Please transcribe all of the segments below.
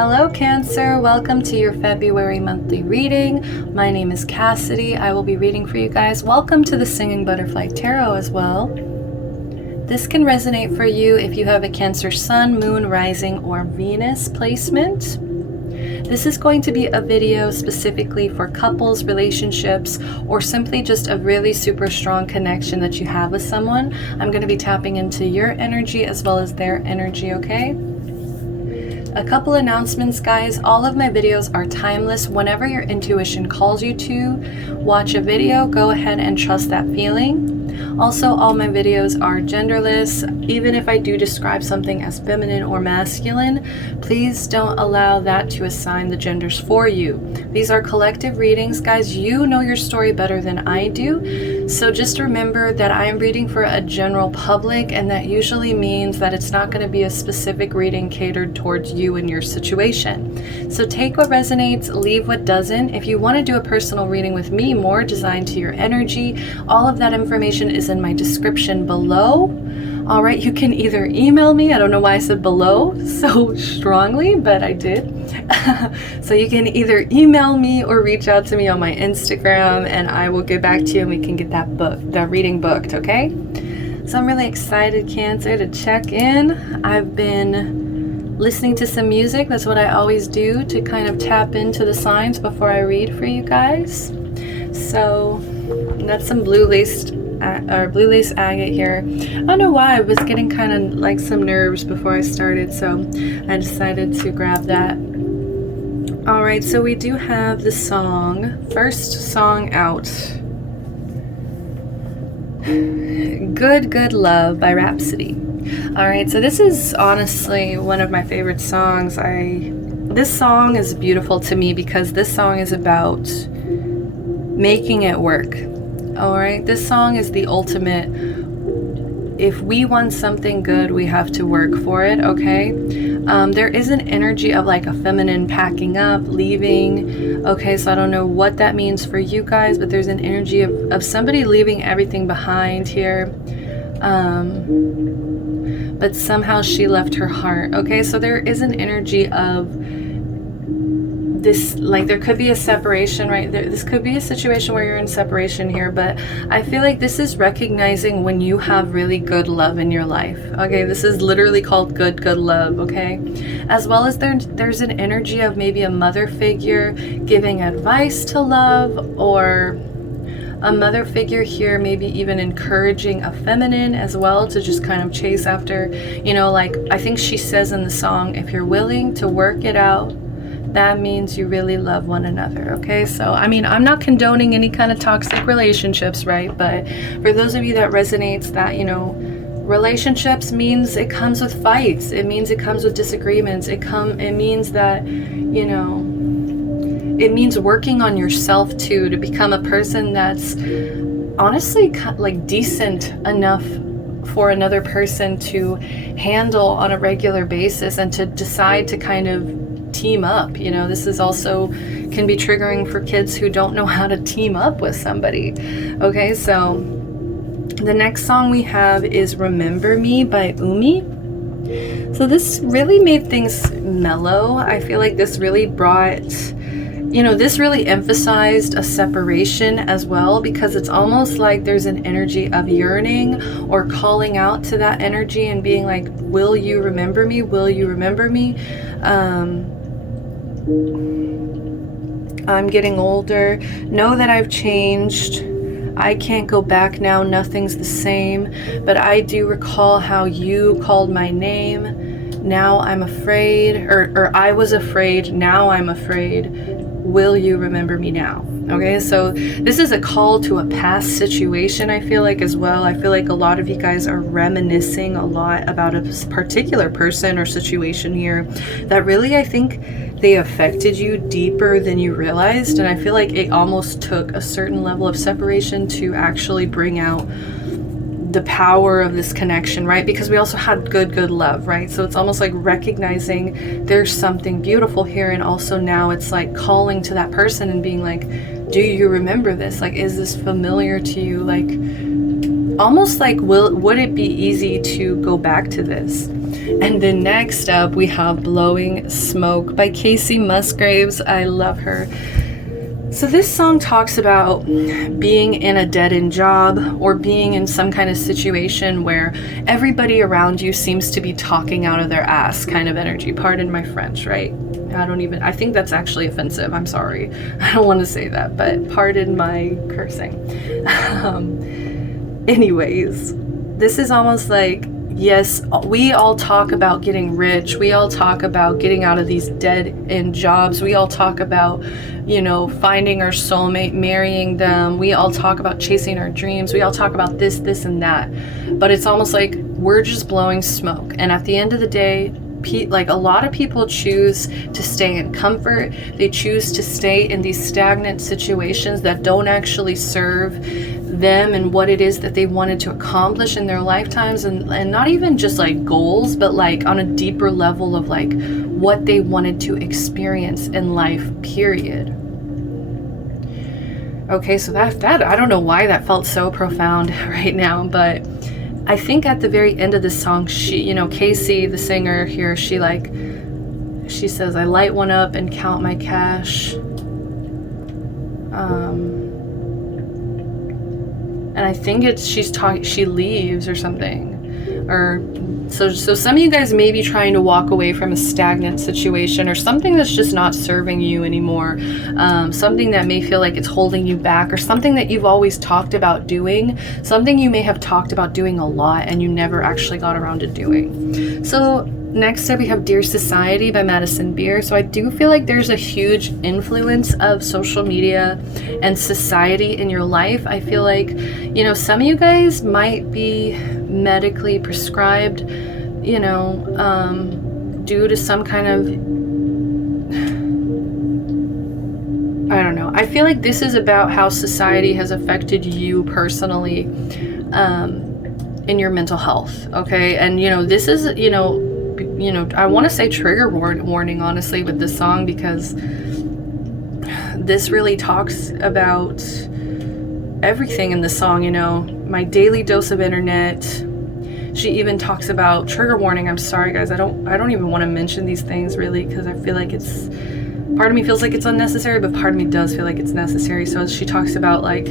Hello Cancer, welcome to your February monthly reading. My name is Cassidy. I will be reading for you guys. Welcome to the Singing Butterfly Tarot as well. This can resonate for you if you have a Cancer Sun, Moon, Rising, or Venus placement. This is going to be a video specifically for couples, relationships, or simply just a really super strong connection that you have with someone. I'm going to be tapping into your energy as well as their energy, okay? A couple announcements, guys. All of my videos are timeless. Whenever your intuition calls you to watch a video, go ahead and trust that feeling. Also, all my videos are genderless. Even if I do describe something as feminine or masculine, please don't allow that to assign the genders for you. These are collective readings, guys. You know your story better than I do. So just remember that I am reading for a general public, and that usually means that it's not going to be a specific reading catered towards you and your situation. So take what resonates, leave what doesn't. If you want to do a personal reading with me, more designed to your energy, all of that information is in my description below. All right, you can either email me. I don't know why I said below so strongly, but I did. So you can either email me or reach out to me on my Instagram, and I will get back to you and we can get that reading booked, okay? So I'm really excited, Cancer, to check in. I've been listening to some music. That's what I always do to kind of tap into the signs before I read for you guys. So that's some blue lace agate here. I don't know why, I was getting kind of like some nerves before I started, so I decided to grab that. All right, so we do have the first song out. Good Love by Rhapsody. All right, so this is honestly one of my favorite songs. This song is beautiful to me because this song is about making it work. All right, this song is the ultimate, if we want something good, we have to work for it, okay? There is an energy of like a feminine packing up, leaving, okay? So I don't know what that means for you guys, but there's an energy of somebody leaving everything behind here. But somehow she left her heart, okay? So there is an energy of this, like there could be a separation right there. This could be a situation where you're in separation here, but I feel like this is recognizing when you have really good love in your life, okay? This is literally called good love, okay? As well as there's an energy of maybe a mother figure giving advice to love, or a mother figure here maybe even encouraging a feminine as well to just kind of chase after, you know, like I think she says in the song, if you're willing to work it out, that means you really love one another, okay? So, I mean, I'm not condoning any kind of toxic relationships, right? But for those of you that resonates that, you know, relationships means it comes with fights. It means it comes with disagreements. It means that, you know, it means working on yourself too, to become a person that's honestly like decent enough for another person to handle on a regular basis, and to decide to kind of team up. You know, this is also can be triggering for kids who don't know how to team up with somebody. Okay, so the next song we have is Remember Me by Umi. So this really made things mellow. I feel like this really brought, you know, this really emphasized a separation as well, because it's almost like there's an energy of yearning or calling out to that energy and being like, will you remember me? Will you remember me? I'm getting older. Know that I've changed. I can't go back now. Nothing's the same. But I do recall how you called my name. Now I'm afraid, or I was afraid. Now I'm afraid. Will you remember me now? Okay, so this is a call to a past situation, I feel like, as well. I feel like a lot of you guys are reminiscing a lot about a particular person or situation here that really, I think, they affected you deeper than you realized. And I feel like it almost took a certain level of separation to actually bring out the power of this connection, right? Because we also had good love, right? So it's almost like recognizing there's something beautiful here, and also now it's like calling to that person and being like, do you remember this? Like, is this familiar to you? Like, almost like, would it be easy to go back to this? And then next up, we have Blowing Smoke by Casey Musgraves. I love her. So this song talks about being in a dead-end job or being in some kind of situation where everybody around you seems to be talking out of their ass kind of energy. Pardon my French, right? I think that's actually offensive. I'm sorry. I don't want to say that, but pardon my cursing. Anyways, this is almost like, yes, we all talk about getting rich. We all talk about getting out of these dead-end jobs. We all talk about, finding our soulmate, marrying them. We all talk about chasing our dreams. We all talk about this, and that. But it's almost like we're just blowing smoke. And at the end of the day, like a lot of people choose to stay in comfort. They choose to stay in these stagnant situations that don't actually serve them and what it is that they wanted to accomplish in their lifetimes, and not even just like goals, but like on a deeper level of like what they wanted to experience in life, period. Okay, so that I don't know why that felt so profound right now, but I think at the very end of this song, she, Casey, the singer here, she says, I light one up and count my cash. And I think she leaves or something. So some of you guys may be trying to walk away from a stagnant situation or something that's just not serving you anymore. Something that may feel like it's holding you back, or something that you've always talked about doing, something you may have talked about doing a lot and you never actually got around to doing. So next up we have Dear Society by Madison Beer. So I do feel like there's a huge influence of social media and society in your life. I feel like, some of you guys might be medically prescribed, due to some kind of, I don't know. I feel like this is about how society has affected you personally in your mental health, okay? And, this is, I want to say trigger warning, honestly, with this song, because this really talks about everything in the song, my daily dose of internet. She even talks about trigger warning. I'm sorry, guys. I don't even want to mention these things really, because I feel like part of me feels like it's unnecessary, but part of me does feel like it's necessary. So she talks about like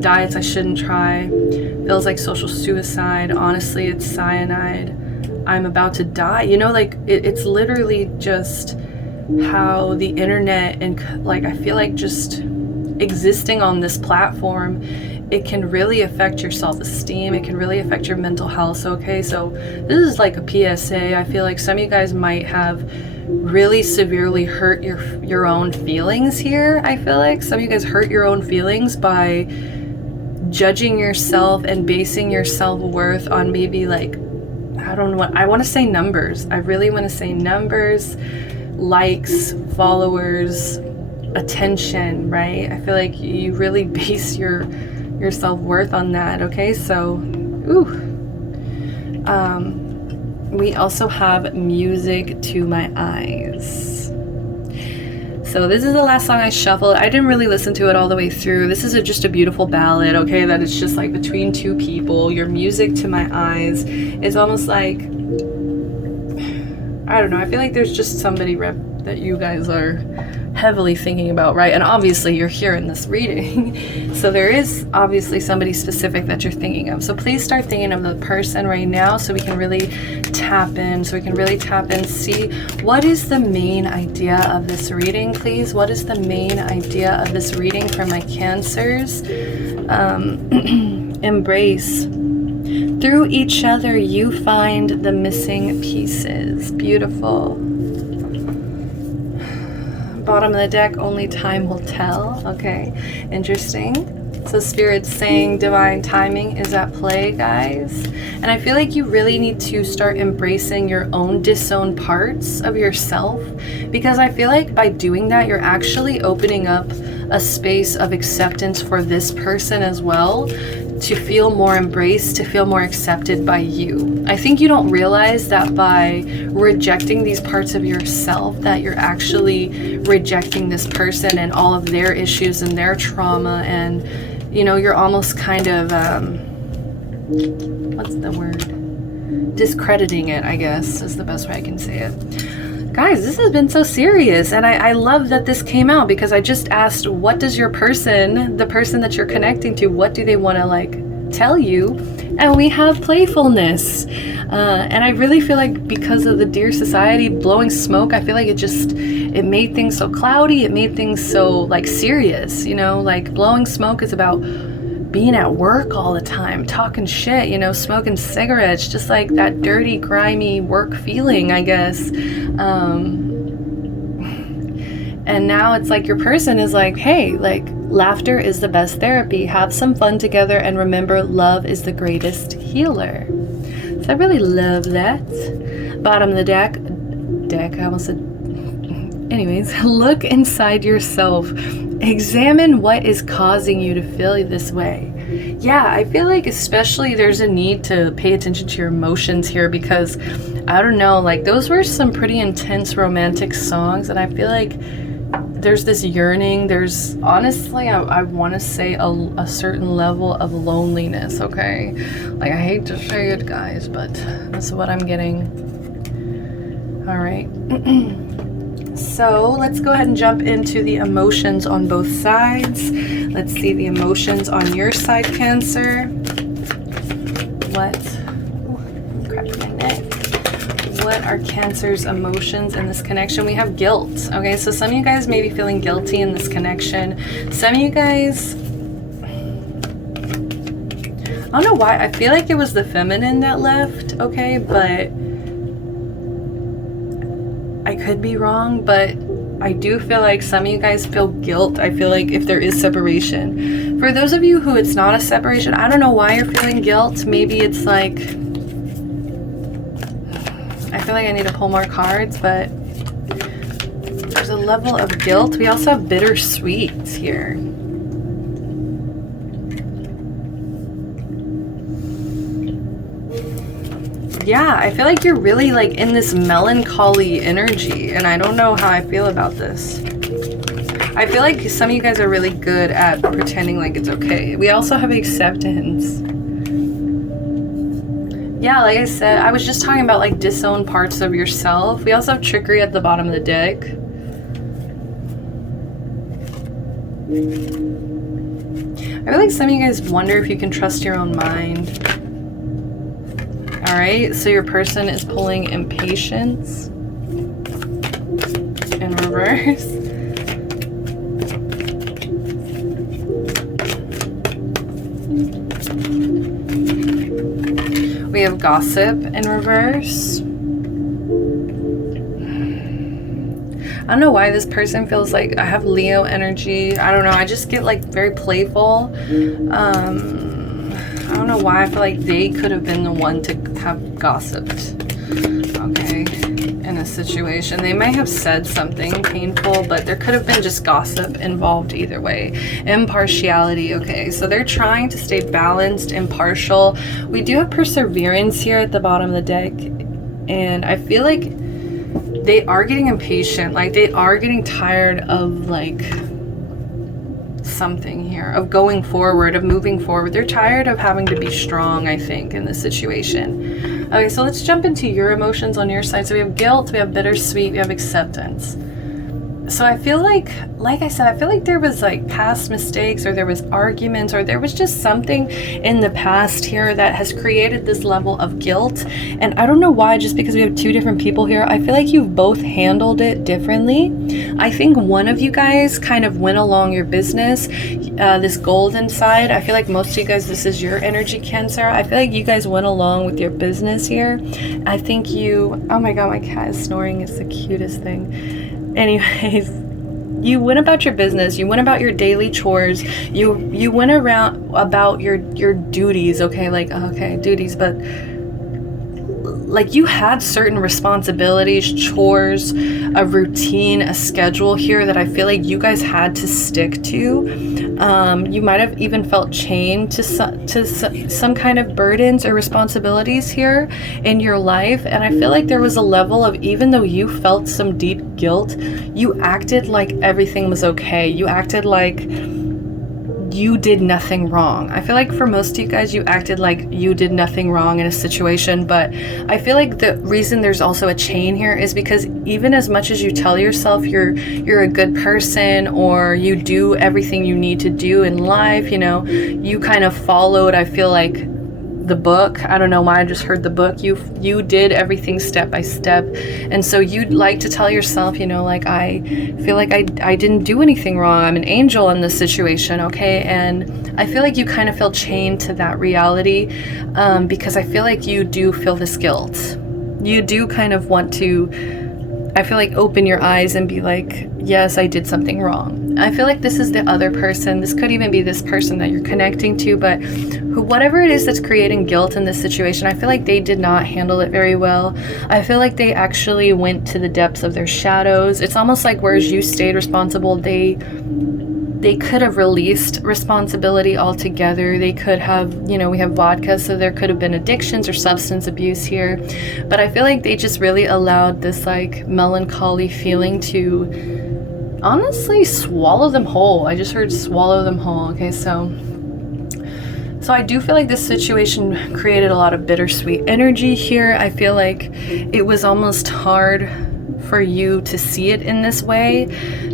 diets I shouldn't try, feels like social suicide. Honestly, it's cyanide. I'm about to die. It's literally just how the internet and like, I feel like just existing on this platform, it can really affect your self-esteem. It can really affect your mental health. Okay, so this is like a PSA. I feel like some of you guys might have really severely hurt your own feelings here. I feel like some of you guys hurt your own feelings by judging yourself and basing your self-worth on maybe like, I want to say numbers. I really want to say numbers, likes, followers, attention, right? I feel like you really base your self-worth on that. Okay, so we also have Music to My Eyes. So this is the last song I shuffled. I didn't really listen to it all the way through. This is just a beautiful ballad, okay, that it's just like between two people. Your music to my eyes. It's almost like, I don't know, I feel like there's just somebody that you guys are heavily thinking about, right? And obviously you're here in this reading, so there is obviously somebody specific that you're thinking of. So please start thinking of the person right now, so we can really tap in, see what is the main idea of this reading, please. What is the main idea of this reading for my Cancers? Embrace. Through each other you find the missing pieces. Beautiful. Bottom of the deck, only time will tell. Okay, interesting. So Spirit's saying divine timing is at play, guys. And I feel like you really need to start embracing your own disowned parts of yourself, because I feel like by doing that, you're actually opening up a space of acceptance for this person as well, to feel more embraced, to feel more accepted by you. I think you don't realize that by rejecting these parts of yourself, that you're actually rejecting this person and all of their issues and their trauma, and you're almost kind of what's the word? discrediting it, I guess, is the best way I can say it. Guys, this has been so serious, and I love that this came out, because I just asked, what does your person, the person that you're connecting to, what do they want to like tell you? And we have playfulness. And I really feel like because of the Dear Society blowing smoke, I feel like it made things so cloudy. It made things so like serious, you know, like blowing smoke is about being at work all the time, talking shit, you know, smoking cigarettes, just like that dirty, grimy work feeling, I guess. And now it's like your person is like, hey, like, laughter is the best therapy. Have some fun together, and remember, love is the greatest healer. So I really love that. Bottom of the deck, I almost said, anyways, look inside yourself. Examine what is causing you to feel this way. Yeah, I feel like especially there's a need to pay attention to your emotions here, because I don't know, like those were some pretty intense romantic songs, and I feel like there's this yearning. There's honestly, I want to say a certain level of loneliness, okay? Like, I hate to say it, guys, but that's what I'm getting. All right. So let's go ahead and jump into the emotions on both sides. Let's see the emotions on your side, Cancer. What? Ooh, crap my neck. What are Cancer's emotions in this connection? We have guilt. Okay, so some of you guys may be feeling guilty in this connection. Some of you guys, I don't know why, I feel like it was the feminine that left, okay, but I could be wrong, but I do feel like some of you guys feel guilt. I feel like if there is separation. For those of you who it's not a separation, I don't know why you're feeling guilt. Maybe it's like, I feel like I need to pull more cards, but there's a level of guilt. We also have bittersweet here. Yeah, I feel like you're really like in this melancholy energy, and I don't know how I feel about this. I feel like some of you guys are really good at pretending like it's okay. We also have acceptance. Yeah, like I said, I was just talking about like disowned parts of yourself. We also have trickery at the bottom of the deck. I feel like some of you guys wonder if you can trust your own mind. All right, so your person is pulling impatience in reverse. We have gossip in reverse. I don't know why this person feels like I have Leo energy. I don't know. I just get like very playful. I don't know why I feel like they could have been the one to have gossiped, okay, in a situation. They may have said something painful, but there could have been just gossip involved either way. Impartiality, okay, so they're trying to stay balanced, impartial. We do have perseverance here at the bottom of the deck, and I feel like they are getting impatient, like they are getting tired of like something here, of going forward, of moving forward. They're tired of having to be strong, I think, in this situation. Okay, so let's jump into your emotions on your side. So we have guilt, we have bittersweet, we have acceptance. So I feel like I said, I feel like there was like past mistakes, or there was arguments, or there was just something in the past here that has created this level of guilt. And I don't know why, just because we have two different people here, I feel like you've both handled it differently. I think one of you guys kind of went along your business, this golden side. I feel like most of you guys, this is your energy, Cancer. I feel like you guys went along with your business here. I think you, oh my God, my cat is snoring. It's the cutest thing. Anyways, you went about your business, you went about your daily chores, you went around about your duties, okay, like, okay, duties, but like you had certain responsibilities, chores, a routine, a schedule here that I feel like you guys had to stick to. You might have even felt chained to some kind of burdens or responsibilities here in your life. And I feel like there was a level of, even though you felt some deep guilt, you acted like everything was okay. You acted like you did nothing wrong. I feel like for most of you guys, you acted like you did nothing wrong in a situation, but I feel like the reason there's also a chain here is because even as much as you tell yourself you're a good person, or you do everything you need to do in life, you know, you kind of followed, I feel like, the book. I don't know why I just heard the book. You did everything step by step, and so you'd like to tell yourself, you know, like, I feel like I didn't do anything wrong, I'm an angel in this situation, okay? And I feel like you kind of feel chained to that reality, because I feel like you do feel this guilt. You do kind of want to, I feel like, open your eyes and be like, yes, I did something wrong. I feel like this is the other person. This could even be this person that you're connecting to, but whatever it is that's creating guilt in this situation, I feel like they did not handle it very well. I feel like they actually went to the depths of their shadows. It's almost like whereas you stayed responsible, they could have released responsibility altogether. They could have, you know, we have vodka, so there could have been addictions or substance abuse here. But I feel like they just really allowed this like melancholy feeling to honestly swallow them whole. I just heard swallow them whole. Okay, so I do feel like this situation created a lot of bittersweet energy here. I feel like it was almost hard for you to see it in this way,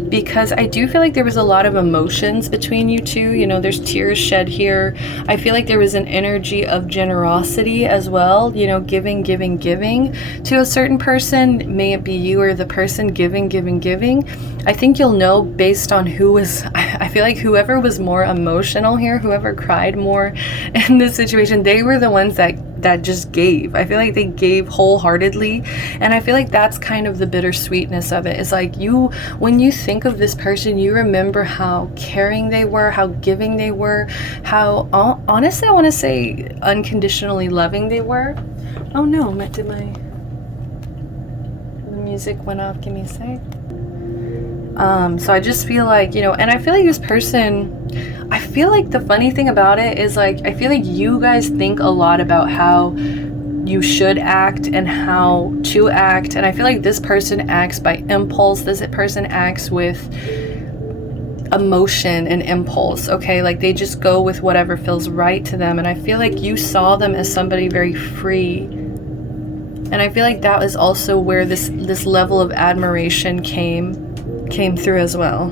because I do feel like there was a lot of emotions between you two. You know, there's tears shed here. I feel like there was an energy of generosity as well, you know, giving to a certain person. May it be you or the person giving. I think you'll know based on who was, I feel like whoever was more emotional here, whoever cried more in this situation, they were the ones that just gave. I feel like they gave wholeheartedly, and I feel like that's kind of the bittersweetness of it. It's like when you think of this person, you remember how caring they were, how giving they were, how honestly, I want to say unconditionally loving they were. Oh no, the music went off. Give me a sec. So I just feel like, you know, and I feel like this person, I feel like the funny thing about it is like, I feel like you guys think a lot about how you should act and how to act. And I feel like this person acts by impulse. This person acts with emotion and impulse, okay? Like they just go with whatever feels right to them. And I feel like you saw them as somebody very free. And I feel like that was also where this level of admiration came through as well.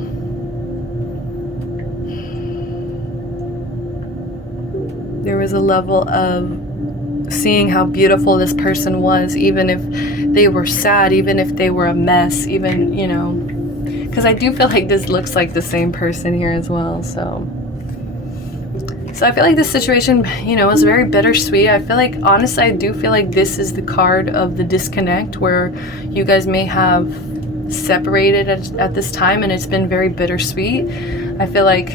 There was a level of seeing how beautiful this person was, even if they were sad, even if they were a mess, even, you know, because I do feel like this looks like the same person here as well. So I feel like this situation, you know, is very bittersweet. I feel like, honestly, I do feel like this is the card of the disconnect, where you guys may have separated at this time, and it's been very bittersweet. I feel like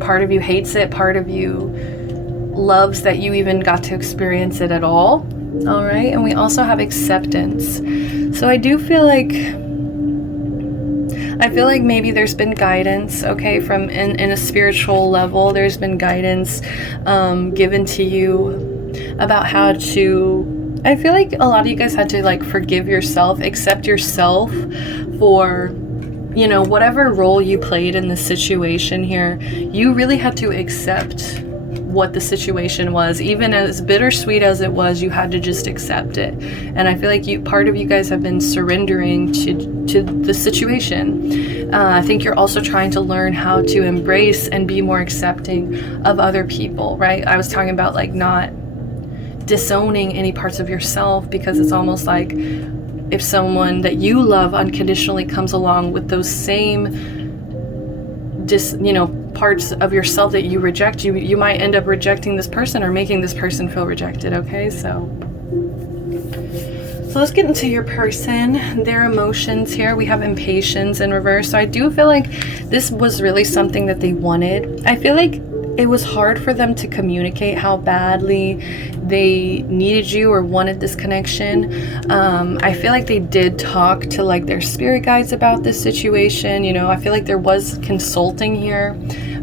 part of you hates it, part of you loves that you even got to experience it at all. All right, and we also have acceptance. So I do feel like maybe there's been guidance, okay, from in a spiritual level. There's been guidance given to you about how to, I feel like a lot of you guys had to like forgive yourself, accept yourself for, you know, whatever role you played in the situation here. You really had to accept what the situation was. Even as bittersweet as it was, you had to just accept it. And I feel like part of you guys have been surrendering to the situation. I think you're also trying to learn how to embrace and be more accepting of other people, right? I was talking about like not disowning any parts of yourself, because it's almost like if someone that you love unconditionally comes along with those same parts of yourself that you reject, you might end up rejecting this person or making this person feel rejected. Okay, so let's get into your person, their emotions here. We have impatience in reverse. So I do feel like this was really something that they wanted. I feel like it was hard for them to communicate how badly they needed you or wanted this connection. I feel like they did talk to like their spirit guides about this situation. You know, I feel like there was consulting here.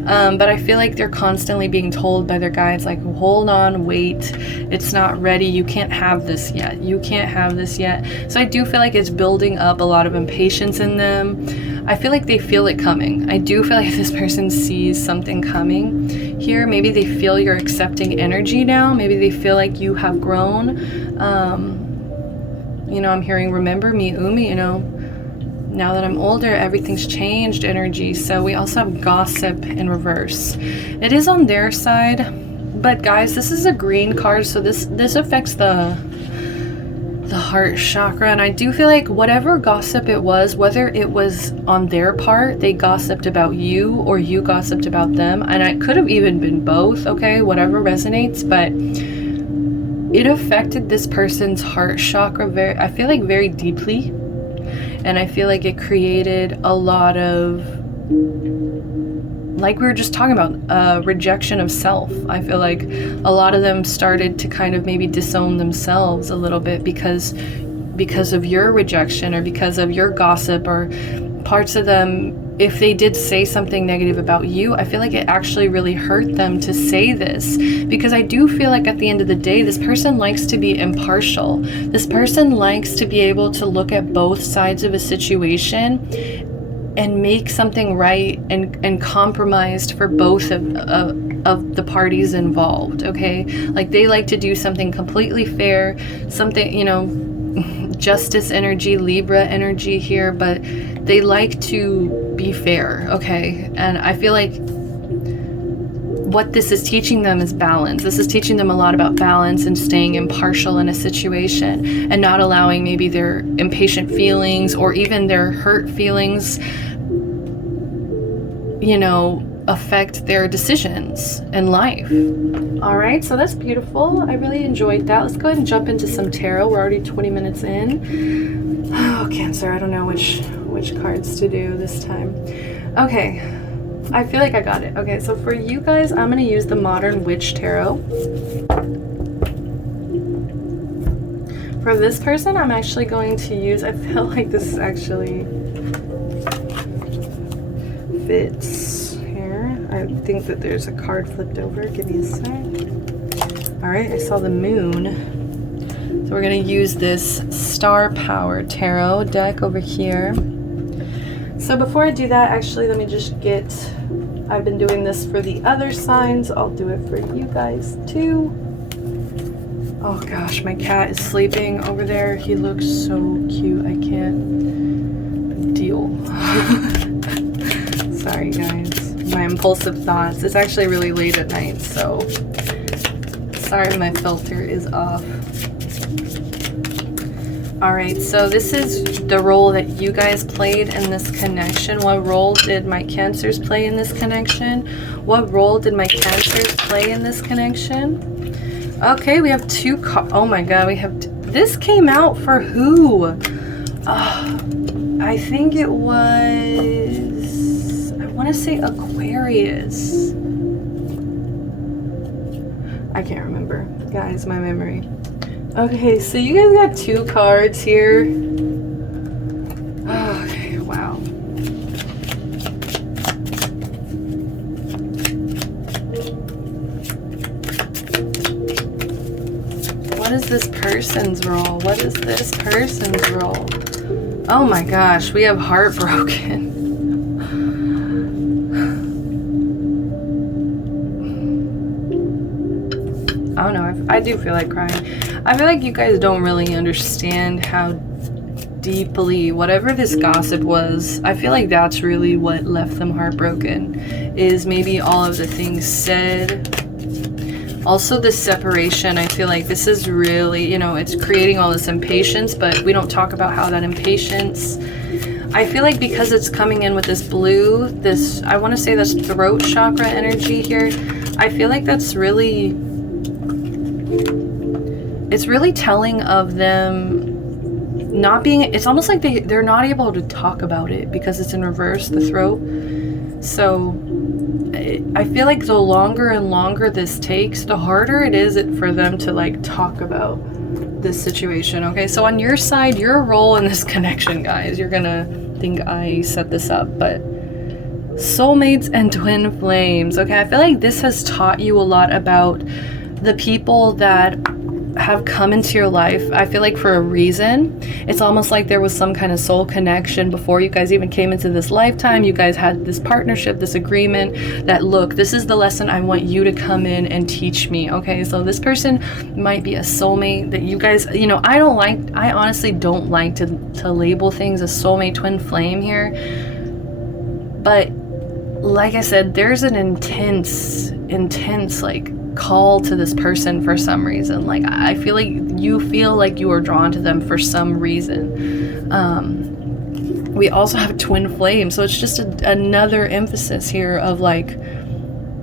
But I feel like they're constantly being told by their guides, like, hold on, wait, it's not ready, you can't have this yet, you can't have this yet. So I do feel like it's building up a lot of impatience in them. I feel like they feel it coming. I do feel like this person sees something coming here. Maybe they feel you're accepting energy now. Maybe they feel like you have grown. You know, I'm hearing, remember me, Umi, you know, now that I'm older, everything's changed energy. So we also have gossip in reverse. It is on their side, but guys, this is a green card, so this affects the heart chakra, and I do feel like whatever gossip it was, whether it was on their part, they gossiped about you, or you gossiped about them, and it could have even been both, okay, whatever resonates, but it affected this person's heart chakra I feel like very deeply, and I feel like it created a lot of, like we were just talking about, rejection of self. I feel like a lot of them started to kind of maybe disown themselves a little bit because of your rejection, or because of your gossip, or parts of them, if they did say something negative about you, I feel like it actually really hurt them to say this, because I do feel like at the end of the day, this person likes to be impartial. This person likes to be able to look at both sides of a situation and make something right and compromised for both of the parties involved, okay? Like they like to do something completely fair, something, you know, justice energy, Libra energy here, but they like to be fair, okay? And I feel like what this is teaching them is balance. This is teaching them a lot about balance and staying impartial in a situation and not allowing maybe their impatient feelings or even their hurt feelings, you know, affect their decisions in life. All right, so that's beautiful. I really enjoyed that. Let's go ahead and jump into some tarot. We're already 20 minutes in. Oh, Cancer, I don't know which cards to do this time. Okay, I feel like I got it. Okay, so for you guys, I'm going to use the Modern Witch Tarot. For this person, I'm actually going to use, I feel like this actually fits here. I think that there's a card flipped over. Give me a sec. All right, I saw the moon. So we're going to use this Star Power Tarot deck over here. So before I do that, actually, let me just get, I've been doing this for the other signs. I'll do it for you guys too. Oh gosh, my cat is sleeping over there. He looks so cute. I can't deal. Sorry guys, my impulsive thoughts. It's actually really late at night, so sorry my filter is off. Alright, so this is the role that you guys played in this connection. What role did my Cancers play in this connection? What role did my Cancers play in this connection? Okay, we have two cards. Oh my god, we have... This came out for who? I think it was... I want to say Aquarius. I can't remember. Guys, my memory. Okay, so you guys got two cards here. Okay, wow. What is this person's role? What is this person's role? Oh my gosh, we have heartbroken. I don't know, I do feel like crying. I feel like you guys don't really understand how deeply, whatever this gossip was, I feel like that's really what left them heartbroken, is maybe all of the things said. Also the separation, I feel like this is really, you know, it's creating all this impatience, but we don't talk about how that impatience, I feel like because it's coming in with this blue, this, I want to say this throat chakra energy here, I feel like that's really, it's really telling of them not being, it's almost like they're not able to talk about it because it's in reverse, the throat. So I feel like the longer and longer this takes, the harder it is for them to like talk about this situation. Okay, so on your side, your role in this connection, guys, you're gonna think I set this up, but soulmates and twin flames. Okay, I feel like this has taught you a lot about the people that have come into your life, I feel like for a reason. It's almost like there was some kind of soul connection before you guys even came into this lifetime. You guys had this partnership, this agreement that, look, this is the lesson I want you to come in and teach me. Okay, so this person might be a soulmate that you guys, you know, I honestly don't like to label things as soulmate, twin flame here. But like I said, there's an intense like call to this person for some reason. Like, I feel like you are drawn to them for some reason. We also have twin flame, so it's just another emphasis here of like,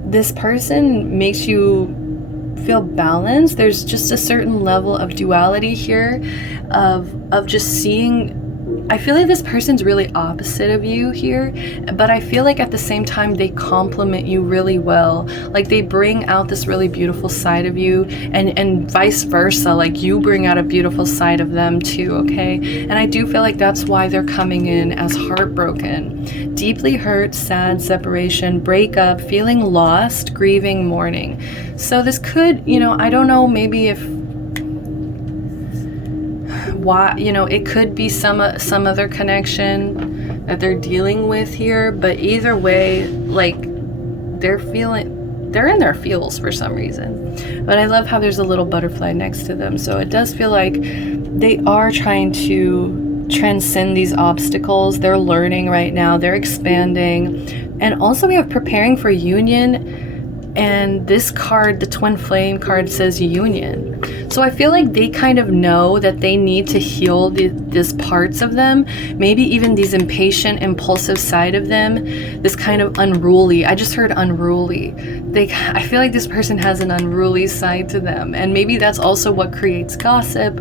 this person makes you feel balanced. There's just a certain level of duality here of just seeing. I feel like this person's really opposite of you here, but I feel like at the same time they complement you really well. Like, they bring out this really beautiful side of you, and vice versa. Like, you bring out a beautiful side of them too, okay? And I do feel like that's why they're coming in as heartbroken. Deeply hurt, sad, separation, breakup, feeling lost, grieving, mourning. So this could, you know, I don't know, maybe if why, you know, it could be some other connection that they're dealing with here, but either way, like, they're in their feels for some reason. But I love how there's a little butterfly next to them, so it does feel like they are trying to transcend these obstacles. They're learning right now, they're expanding. And also we have preparing for union. And this card, the twin flame card, says union. So I feel like they kind of know that they need to heal these parts of them, maybe even these impatient, impulsive side of them, this kind of unruly. I just heard unruly. I feel like this person has an unruly side to them. And maybe that's also what creates gossip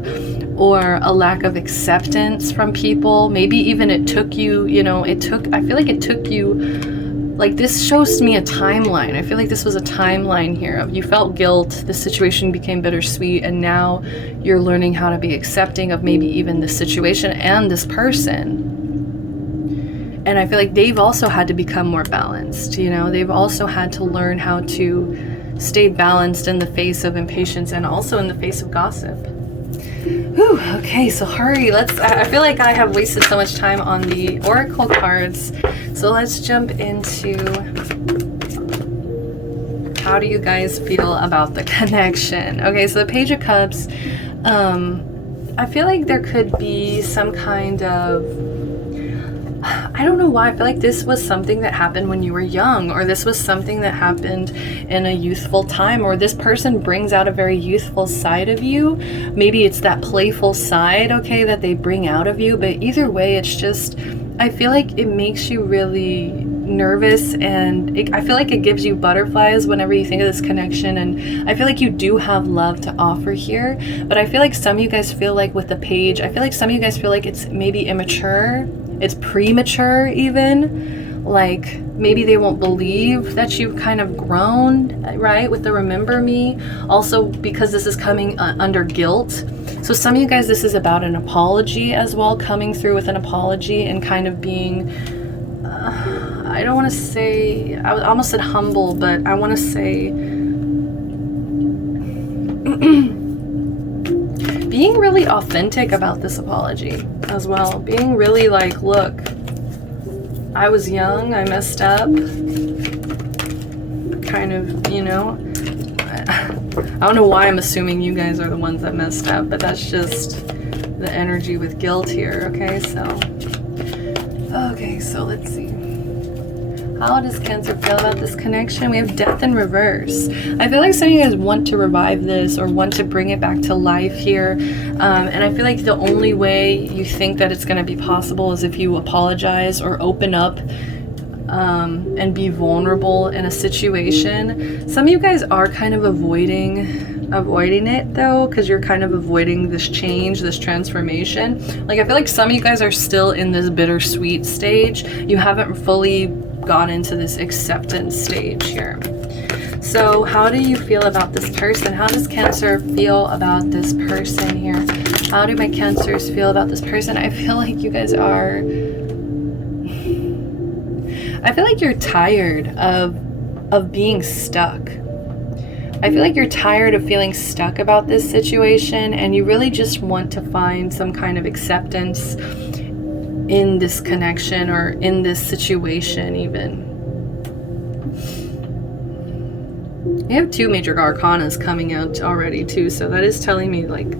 or a lack of acceptance from people. Maybe even it took you, you know, I feel like it took you. Like, this shows me a timeline. I feel like this was a timeline here of you felt guilt, the situation became bittersweet, and now you're learning how to be accepting of maybe even the situation and this person. And I feel like they've also had to become more balanced, you know? They've also had to learn how to stay balanced in the face of impatience and also in the face of gossip. Whew, okay, so hurry, I feel like I have wasted so much time on the oracle cards, so let's jump into how do you guys feel about the connection. Okay, so the Page of Cups, I feel like there could be some kind of, I don't know why, I feel like this was something that happened when you were young, or this was something that happened in a youthful time, or this person brings out a very youthful side of you. Maybe it's that playful side, okay, that they bring out of you, but either way, it's just, I feel like it makes you really nervous, and I feel like it gives you butterflies whenever you think of this connection. And I feel like you do have love to offer here, but I feel like some of you guys feel like with the page, I feel like some of you guys feel like it's maybe immature, it's premature even, like maybe they won't believe that you've kind of grown, right, with the remember me. Also, because this is coming under guilt, so some of you guys, this is about an apology as well, coming through with an apology and kind of being I don't want to say, I almost said humble, but I want to say being really authentic about this apology as well. Being really like, look, I was young, I messed up. Kind of, you know, I don't know why I'm assuming you guys are the ones that messed up, but that's just the energy with guilt here, okay? So let's see. How does Cancer feel about this connection? We have Death in reverse. I feel like some of you guys want to revive this or want to bring it back to life here. And I feel like the only way you think that it's going to be possible is if you apologize or open up and be vulnerable in a situation. Some of you guys are kind of avoiding it though, because you're kind of avoiding this change, this transformation. Like, I feel like some of you guys are still in this bittersweet stage. You haven't fully gone into this acceptance stage here. So how do you feel about this person? How does Cancer feel about this person here? How do my Cancers feel about this person? I feel like you guys are, I feel like you're tired of being stuck. I feel like you're tired of feeling stuck about this situation, and you really just want to find some kind of acceptance in this connection or in this situation even. You have 2 major arcanas coming out already too, so that is telling me like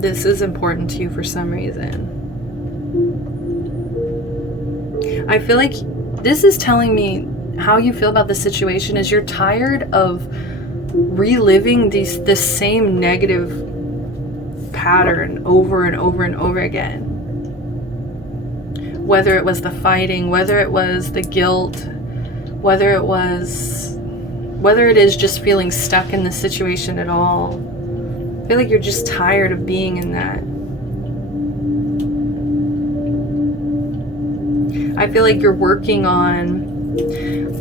this is important to you for some reason. I feel like this is telling me how you feel about the situation is you're tired of reliving this same negative pattern over and over and over again. Whether it was the fighting, whether it was the guilt, whether it is just feeling stuck in the situation at all. I feel like you're just tired of being in that. I feel like you're working on,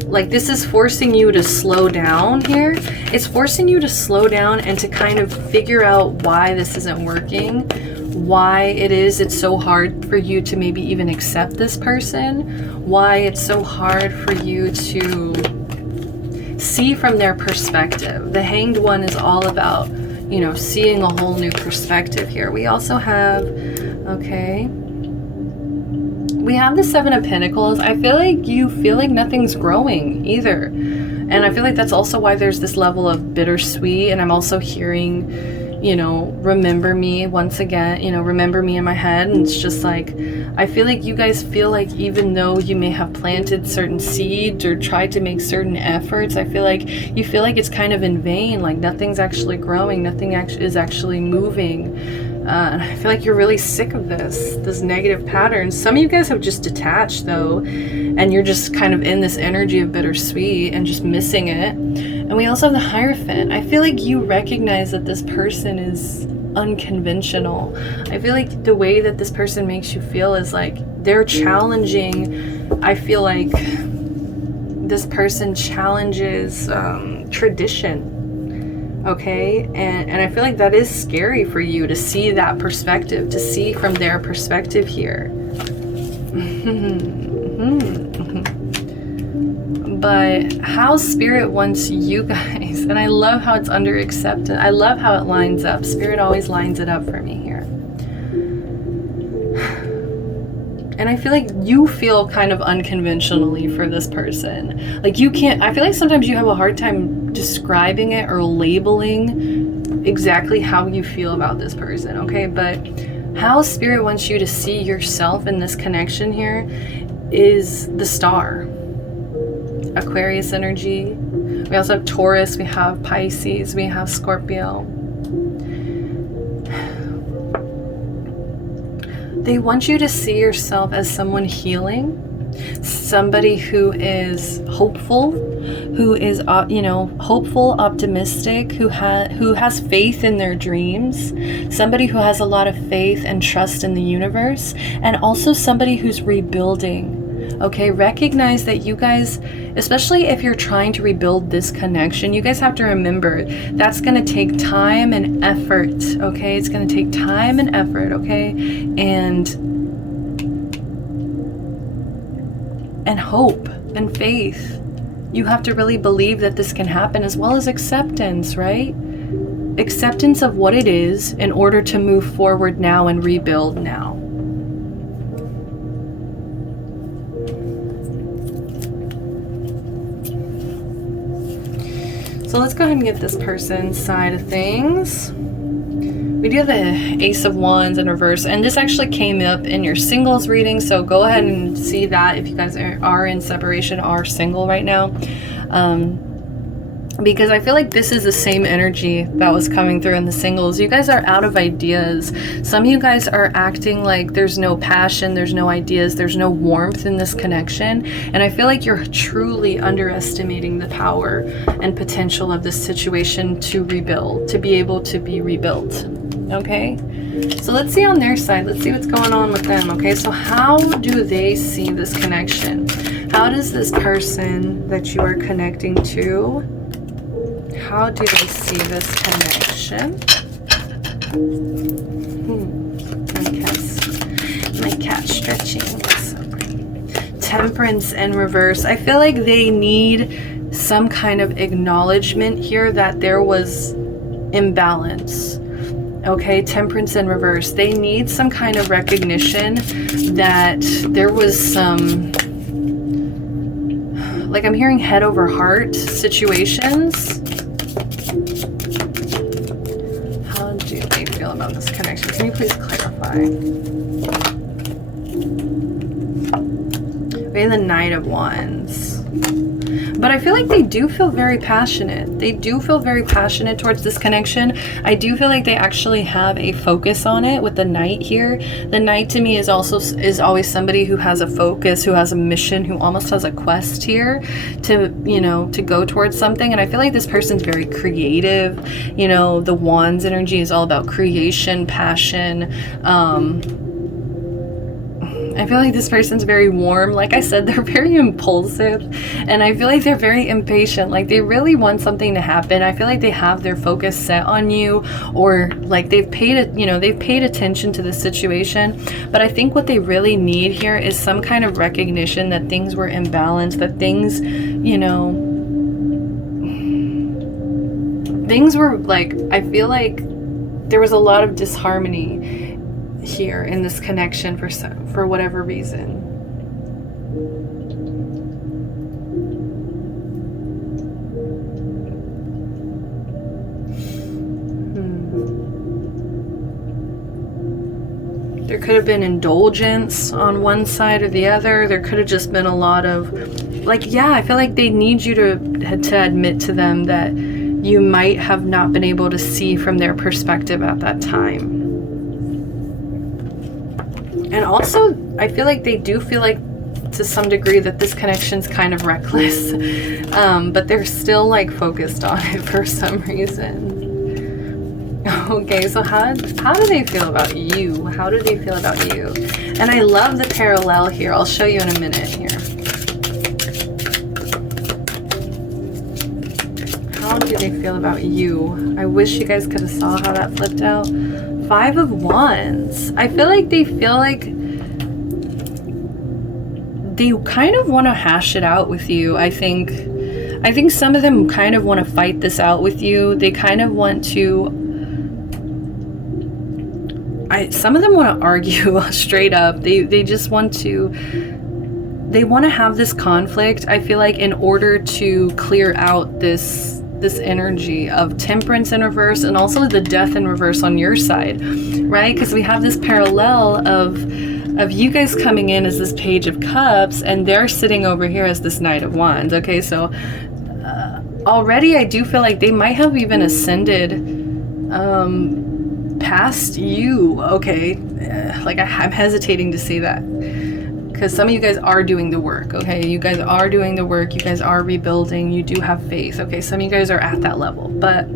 like this is forcing you to slow down here. It's forcing you to slow down and to kind of figure out why this isn't working, why it's so hard for you to maybe even accept this person, why it's so hard for you to see from their perspective. The Hanged One is all about, you know, seeing a whole new perspective here. We also have, okay, we have the 7 of Pentacles. I feel like you feel like nothing's growing either. And I feel like that's also why there's this level of bittersweet. And I'm also hearing, you know, remember me once again, you know, remember me in my head. And it's just like, I feel like you guys feel like even though you may have planted certain seeds or tried to make certain efforts, I feel like you feel like it's kind of in vain, like nothing's actually growing, nothing is actually moving. And I feel like you're really sick of this negative pattern. Some of you guys have just detached though, and you're just kind of in this energy of bittersweet and just missing it. And we also have the Hierophant. I feel like you recognize that this person is unconventional. I feel like the way that this person makes you feel is like they're challenging. I feel like this person challenges tradition. Okay, and I feel like that is scary for you to see that perspective, to see from their perspective here. But how Spirit wants you guys, and I love how it's under acceptance. I love how it lines up. Spirit always lines it up for me here. And I feel like you feel kind of unconventionally for this person. Like you can't, I feel like sometimes you have a hard time describing it or labeling exactly how you feel about this person, okay? But how Spirit wants you to see yourself in this connection here is the Star. Aquarius energy. We also have Taurus, we have Pisces, we have Scorpio. They want you to see yourself as someone healing, somebody who is hopeful, who is, hopeful, optimistic, who has faith in their dreams, somebody who has a lot of faith and trust in the universe, and also somebody who's rebuilding. Okay, recognize that you guys, especially if you're trying to rebuild this connection, you guys have to remember that's going to take time and effort, okay? It's going to take time and effort, okay? And hope and faith. You have to really believe that this can happen, as well as acceptance, right? Acceptance of what it is in order to move forward now and rebuild now. So let's go ahead and get this person's side of things. We do have the Ace of Wands in reverse, and this actually came up in your singles reading, so go ahead and see that if you guys are in separation, are single right now. Because I feel like this is the same energy that was coming through in the singles. You guys are out of ideas. Some of you guys are acting like there's no passion, there's no ideas, there's no warmth in this connection. And I feel like you're truly underestimating the power and potential of this situation to rebuild, to be able to be rebuilt. Okay? So let's see on their side. Let's see what's going on with them. Okay, so how do they see this connection? How does this person that you are connecting to, how do they see this connection? My cat stretching. So Temperance in reverse. I feel like they need some kind of acknowledgement here that there was imbalance. Okay, Temperance in reverse. They need some kind of recognition that there was some, like I'm hearing head over heart situations. How do they feel about this connection? Can you please clarify? We have the Knight of Wands. But I feel like they do feel very passionate. They do feel very passionate towards this connection. I do feel like they actually have a focus on it with the Knight here. The Knight to me is always somebody who has a focus, who has a mission, who almost has a quest here to, you know, to go towards something. And I feel like this person's very creative. You know, the Wands energy is all about creation, passion, I feel like this person's very warm. Like I said, they're very impulsive, and I feel like they're very impatient. Like they really want something to happen. I feel like they have their focus set on you, or like they've paid attention to the situation. But I think what they really need here is some kind of recognition that things were imbalanced, that things, you know, things were like, I feel like there was a lot of disharmony here in this connection for whatever reason. There could have been indulgence on one side or the other. There could have just been a lot of, like, yeah, I feel like they need you to admit to them that you might have not been able to see from their perspective at that time. And also, I feel like they do feel like, to some degree, that this connection's kind of reckless. But they're still, like, focused on it for some reason. Okay, so how do they feel about you? How do they feel about you? And I love the parallel here. I'll show you in a minute here. How do they feel about you? I wish you guys could have saw how that flipped out. 5 of Wands. I feel like they feel like they kind of want to hash it out with you. I think some of them kind of want to fight this out with you. They kind of want to, some of them want to argue straight up. They just want to, they want to have this conflict, I feel like, in order to clear out this energy of Temperance in reverse, and also the Death in reverse on your side, right? Because we have this parallel of you guys coming in as this Page of Cups, and they're sitting over here as this Knight of Wands. Okay, so already I do feel like they might have even ascended past you. Okay, like I'm hesitating to say that, because some of you guys are doing the work. Okay, you guys are doing the work, you guys are rebuilding, you do have faith. Okay, some of you guys are at that level, but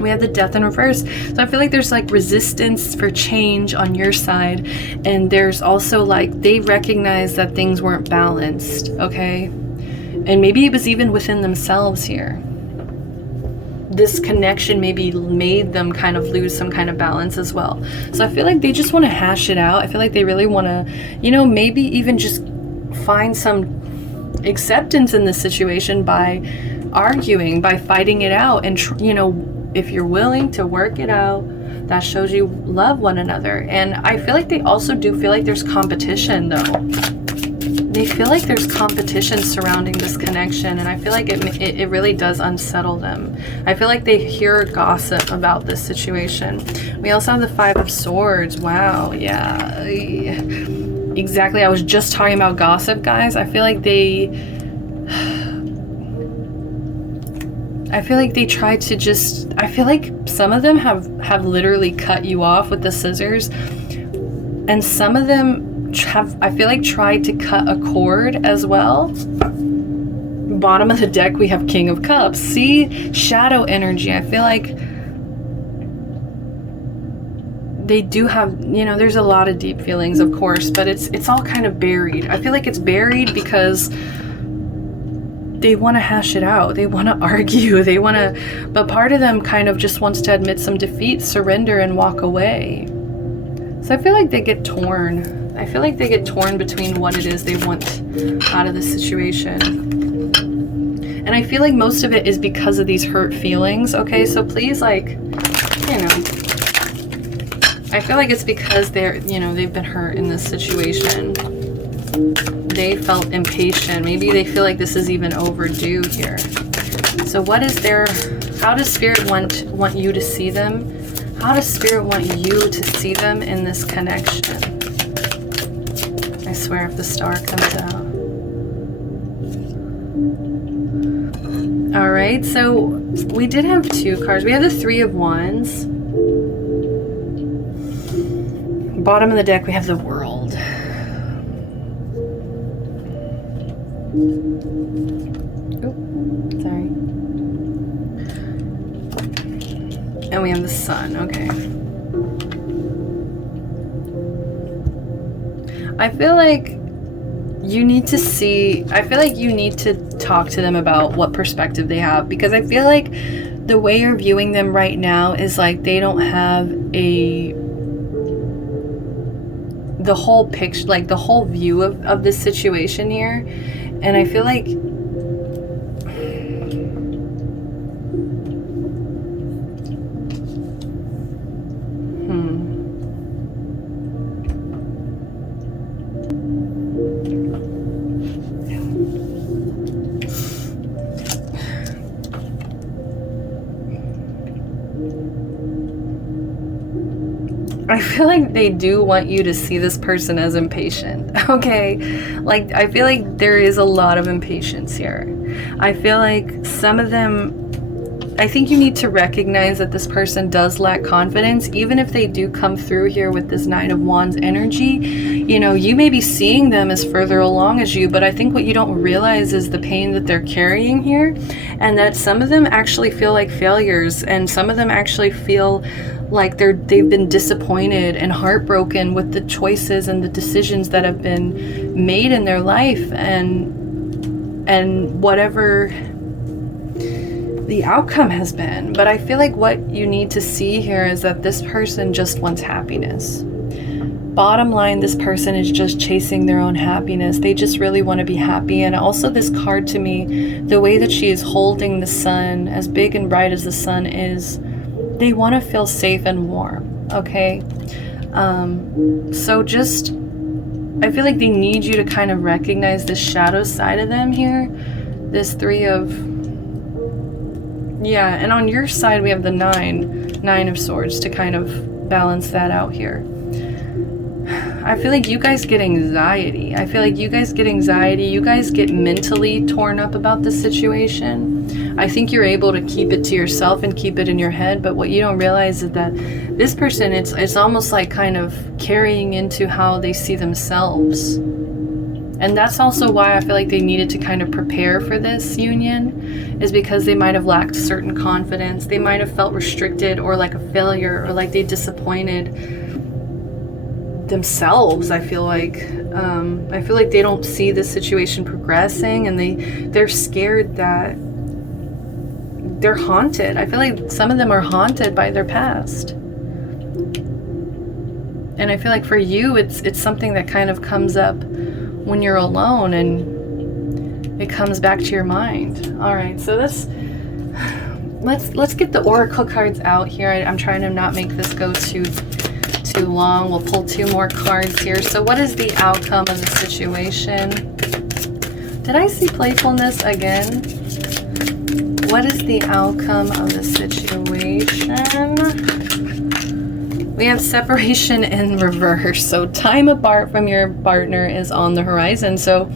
we have the Death in reverse. So I feel like there's like resistance for change on your side, and there's also like they recognize that things weren't balanced. Okay, and maybe it was even within themselves here. This connection maybe made them kind of lose some kind of balance as well. So I feel like they just want to hash it out. I feel like they really want to, you know, maybe even just find some acceptance in this situation by arguing, by fighting it out. And, you know, if you're willing to work it out, that shows you love one another. And I feel like they also do feel like there's competition, though. They feel like there's competition surrounding this connection, and I feel like it really does unsettle them. I feel like they hear gossip about this situation. We also have the 5 of Swords. Wow, yeah. Exactly. I was just talking about gossip, guys. I feel like they try to just, I feel like some of them have literally cut you off with the scissors, and some of them have, I feel like, tried to cut a cord as well. Bottom of the deck, we have King of Cups. See, shadow energy. I feel like they do have, you know, there's a lot of deep feelings, of course, but it's all kind of buried. I feel like it's buried because they want to hash it out. They want to argue. They want to, but part of them kind of just wants to admit some defeat, surrender, and walk away. So I feel like they get torn. I feel like they get torn between what it is they want out of the situation. And I feel like most of it is because of these hurt feelings, okay? So please, like, you know, I feel like it's because they're, you know, they've been hurt in this situation. They felt impatient. Maybe they feel like this is even overdue here. So what is their, how does Spirit want you to see them? How does Spirit want you to see them in this connection? I swear if the star comes out. All right, so we did have 2 cards. We have the 3 of Wands. Bottom of the deck, we have the World. Oh, sorry. And we have the Sun, okay. I feel like you need to see, I feel like you need to talk to them about what perspective they have, because I feel like the way you're viewing them right now is like they don't have the whole picture, like the whole view of this situation here. And I feel like I feel like they do want you to see this person as impatient, okay? Like, I feel like there is a lot of impatience here. I feel like some of them, I think you need to recognize that this person does lack confidence, even if they do come through here with this Knight of Wands energy. You know, you may be seeing them as further along as you, but I think what you don't realize is the pain that they're carrying here, and that some of them actually feel like failures, and some of them actually feel like they've been disappointed and heartbroken with the choices and the decisions that have been made in their life, and whatever the outcome has been. But I feel like what you need to see here is that this person just wants happiness. Bottom line, this person is just chasing their own happiness. They just really want to be happy. And also this card to me, the way that she is holding the sun, as big and bright as the sun is, they want to feel safe and warm, okay? So just, I feel like they need you to kind of recognize this shadow side of them here. This 3 of, yeah, and on your side we have the 9 of Swords to kind of balance that out here. I feel like you guys get anxiety. I feel like you guys get anxiety. You guys get mentally torn up about this situation. I think you're able to keep it to yourself and keep it in your head, but what you don't realize is that this person, it's almost like kind of carrying into how they see themselves. And that's also why I feel like they needed to kind of prepare for this union, is because they might have lacked certain confidence. They might have felt restricted or like a failure, or like they disappointed themselves. I feel like they don't see the situation progressing, and they're scared that they're haunted. I feel like some of them are haunted by their past. And I feel like for you, it's something that kind of comes up when you're alone, and it comes back to your mind. All right, so let's get the oracle cards out here. I'm trying to not make this go too long. We'll pull 2 more cards here. So what is the outcome of the situation? Did I see playfulness again? What is the outcome of the situation? We have separation in reverse. So time apart from your partner is on the horizon. So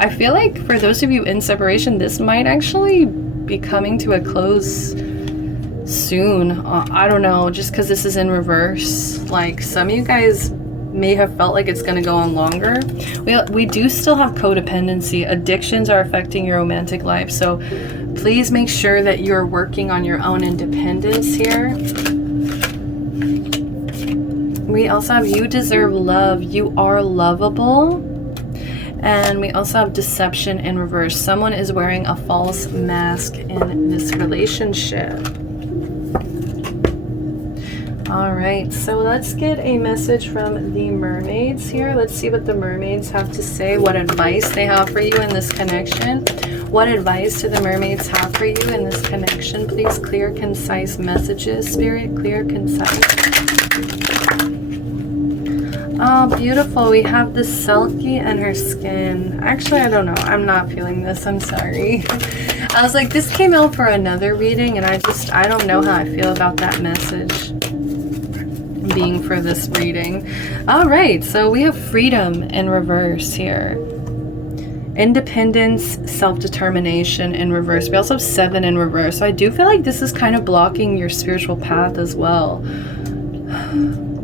I feel like for those of you in separation, this might actually be coming to a close soon. I don't know, just because this is in reverse. Like, some of you guys may have felt like it's going to go on longer. We do still have codependency. Addictions are affecting your romantic life. So please make sure that you're working on your own independence here. We also have you deserve love. You are lovable. And we also have deception in reverse. Someone is wearing a false mask in this relationship. All right, so let's get a message from the mermaids here. Let's see what the mermaids have to say, what advice they have for you in this connection. What advice do the mermaids have for you in this connection? Please, clear, concise messages. Spirit, clear, concise. Oh, beautiful. We have the Selkie and her skin. Actually, I don't know. I'm not feeling this. I'm sorry. I was like, this came out for another reading, and I don't know how I feel about that message being for this reading. All right, so we have freedom in reverse here. Independence, self-determination in reverse. We also have 7 in reverse. So I do feel like this is kind of blocking your spiritual path as well.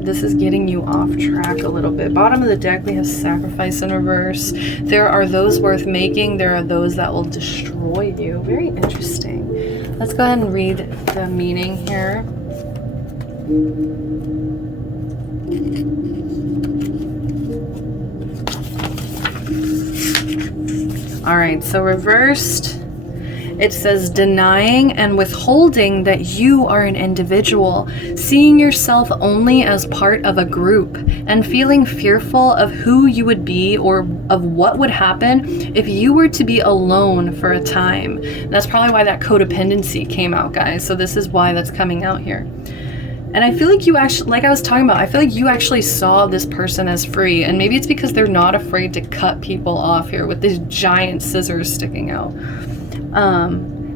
This is getting you off track a little bit. Bottom of the deck, we have sacrifice in reverse. There are those worth making. There are those that will destroy you. Very interesting. Let's go ahead and read the meaning here. All right, so reversed. It says denying and withholding that you are an individual, seeing yourself only as part of a group, and feeling fearful of who you would be or of what would happen if you were to be alone for a time. And that's probably why that codependency came out, guys. So this is why that's coming out here. And I feel like you actually, like I was talking about, I feel like you actually saw this person as free. And maybe it's because they're not afraid to cut people off here with these giant scissors sticking out.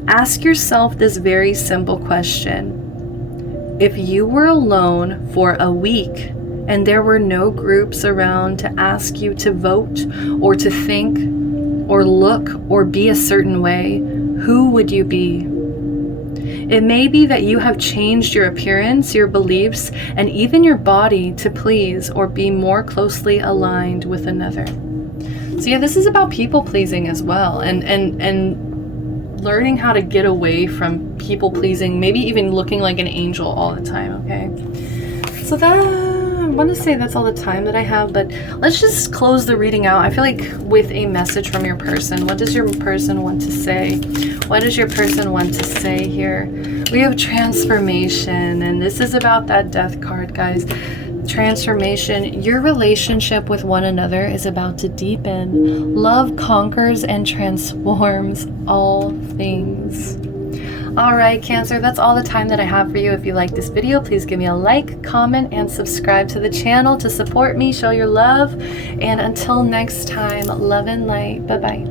Ask yourself this very simple question. If you were alone for a week and there were no groups around to ask you to vote or to think or look or be a certain way, who would you be? It may be that you have changed your appearance, your beliefs, and even your body to please or be more closely aligned with another. So yeah, this is about people pleasing as well, and learning how to get away from people pleasing, maybe even looking like an angel all the time, okay? So that, I want to say that's all the time that I have, but let's just close the reading out. I feel like with a message from your person. What does your person want to say? What does your person want to say here? We have transformation, and this is about that death card, guys. Transformation. Your relationship with one another is about to deepen. Love conquers and transforms all things. All right, Cancer, that's all the time that I have for you. If you like this video, please give me a like, comment, and subscribe to the channel to support me, show your love. And until next time, love and light. Bye-bye.